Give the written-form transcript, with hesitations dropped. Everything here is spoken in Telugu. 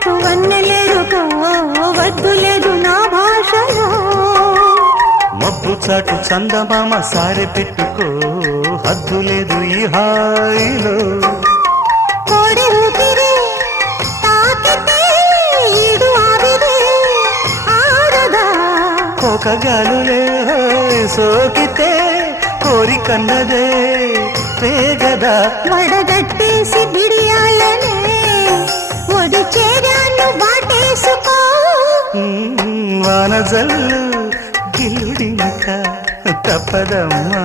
చాటు వన్నెలేరుకో వద్దు లేదు నా భాషలో మబ్బు చాటు చందమామ సారె పెట్టుకో హద్దు లేదు ఈ హాయిలో కోడి ఊపిరి తాకితే ఈడు ఆవిరే ఆడదా కోకగాలులే సోకితే కోరికన్నదే పేగదా వడగట్టేసి బిడియాలనే ఒడి చేరాను బాటేసుకో వానజల్లు గిల్లుడినక తప్పదమ్మా